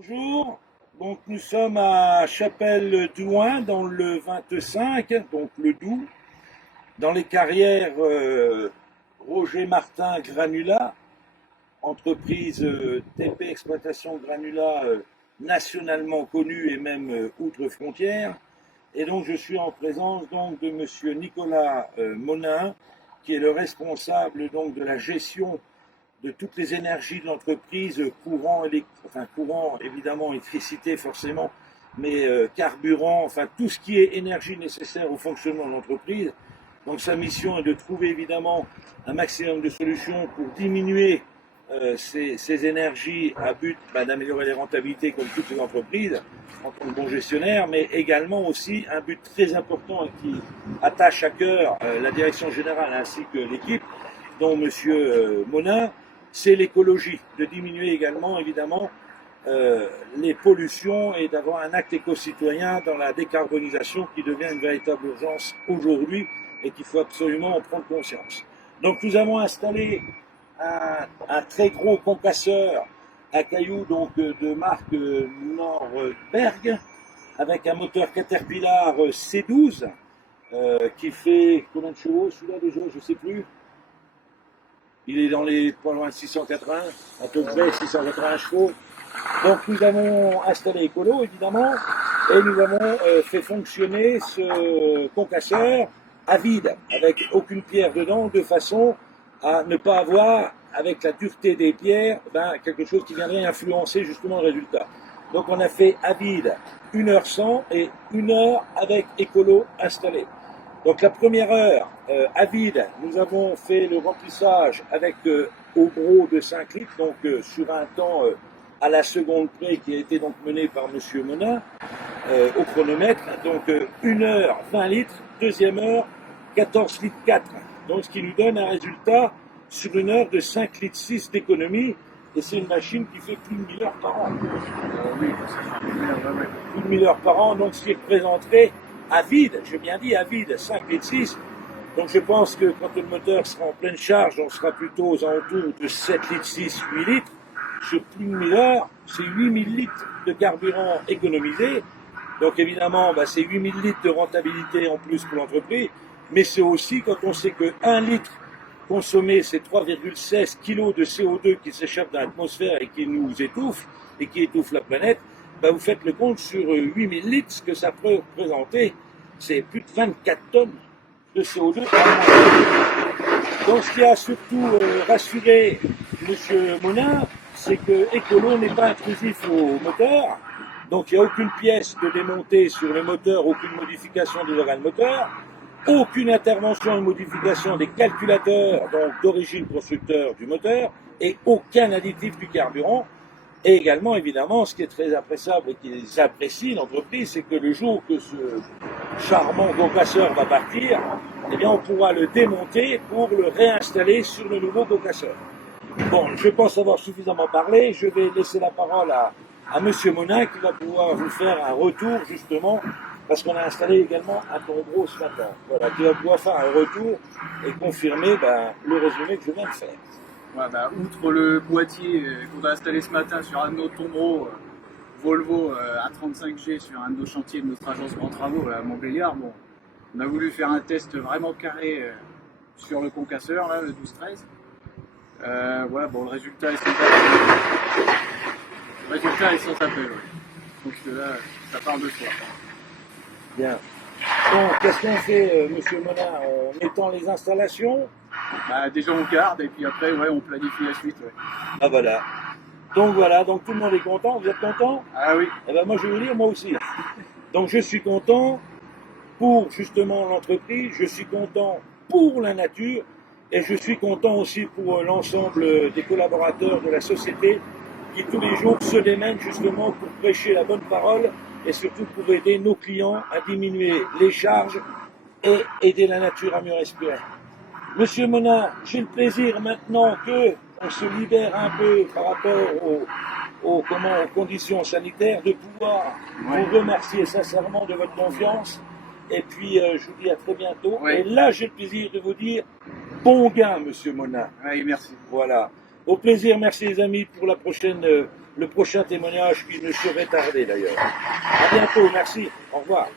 Bonjour, donc nous sommes à Chapelle-Douin dans le 25, donc le Doubs, dans les carrières Roger Martin Granulat, entreprise TP Exploitation Granulat nationalement connue et même outre-frontière. Et donc je suis en présence donc de monsieur Nicolas Monin, qui est le responsable donc de la gestion de toutes les énergies de l'entreprise, courant évidemment, électricité forcément, mais carburant, enfin tout ce qui est énergie nécessaire au fonctionnement de l'entreprise. Donc sa mission est de trouver évidemment un maximum de solutions pour diminuer ces énergies à but d'améliorer les rentabilités comme toutes les entreprises en tant que bon gestionnaire, mais également aussi un but très important qui attache à cœur la direction générale ainsi que l'équipe, dont monsieur Monin, c'est l'écologie, de diminuer également évidemment les pollutions et d'avoir un acte éco-citoyen dans la décarbonisation qui devient une véritable urgence aujourd'hui et qu'il faut absolument en prendre conscience. Donc nous avons installé un très gros concasseur à cailloux donc de marque Nordberg avec un moteur Caterpillar C12 qui fait combien de chevaux celui-là déjà, je ne sais plus. Il est dans les pas loin de 680, à peu près 680 chevaux. Donc nous avons installé écolo évidemment et nous avons fait fonctionner ce concasseur à vide, avec aucune pierre dedans, de façon à ne pas avoir, avec la dureté des pierres, quelque chose qui viendrait influencer justement le résultat. Donc on a fait à vide 1h100 et 1h avec écolo installé. Donc la première heure à vide, nous avons fait le remplissage avec au gros de 5 litres, donc sur un temps à la seconde près qui a été donc mené par monsieur Monin au chronomètre. Donc 1h 20 litres, deuxième heure 14 litres 4. Donc ce qui nous donne un résultat sur une heure de 5 litres 6 d'économie. Et c'est une machine qui fait plus de 1000 heures par an. Oui, ça fait plus de 1000 heures par an, donc ce qui représenterait à vide, j'ai bien dit à vide, 5 litres 6. Donc je pense que quand le moteur sera en pleine charge, on sera plutôt aux alentours de 7 litres 6, 8 litres. Sur plus de 1000 heures, c'est 8000 litres de carburant économisé. Donc évidemment, c'est 8000 litres de rentabilité en plus pour l'entreprise. Mais c'est aussi quand on sait que 1 litre consommé, c'est 3,16 kg de CO2 qui s'échappe dans l'atmosphère et qui nous étouffe, et qui étouffe la planète, vous faites le compte sur 8000 litres, ce que ça peut représenter, c'est plus de 24 tonnes de CO2 par mois. Donc ce qui a surtout rassuré M. Monin, c'est que écolo n'est pas intrusif au moteur, donc il n'y a aucune pièce de démonter sur le moteur, aucune modification des organes moteurs, aucune intervention et modification des calculateurs donc d'origine constructeur du moteur, et aucun additif du carburant. Et également, évidemment, ce qui est très appréciable et qu'ils apprécient l'entreprise, c'est que le jour que ce charmant concasseur va partir, eh bien, on pourra le démonter pour le réinstaller sur le nouveau concasseur. Bon, je pense avoir suffisamment parlé. Je vais laisser la parole à monsieur Monin qui va pouvoir vous faire un retour, justement, parce qu'on a installé également un tombereau ce matin. Voilà, qui va pouvoir faire un retour et confirmer le résumé que je viens de faire. Ouais, outre le boîtier qu'on a installé ce matin sur un de nos tombereaux Volvo A35G sur un de nos chantiers de notre agence Grand Travaux à Montbéliard, on a voulu faire un test vraiment carré sur le concasseur, là, le 12-13. Le résultat est sans appel. Le résultat est sans appel, ouais. Donc là, ça parle de soi. Bien. Donc, qu'est-ce qu'on fait, monsieur Monin, en mettant les installations? Déjà on garde et puis après on planifie la suite. Ouais. Voilà, donc tout le monde est content, vous êtes content? Ah oui. Moi je vais vous dire, moi aussi. Donc je suis content pour justement l'entreprise, je suis content pour la nature et je suis content aussi pour l'ensemble des collaborateurs de la société qui tous les jours se démènent justement pour prêcher la bonne parole et surtout pour aider nos clients à diminuer les charges et aider la nature à mieux respirer. Monsieur Monin, j'ai le plaisir maintenant qu'on se libère un peu par rapport aux conditions sanitaires, de pouvoir vous remercier sincèrement de votre confiance. Et puis, je vous dis à très bientôt. Ouais. Et là, j'ai le plaisir de vous dire bon gain, monsieur Monin. Oui, merci. Voilà. Au plaisir, merci les amis pour le prochain témoignage qui ne saurait tarder d'ailleurs. À bientôt, merci, au revoir.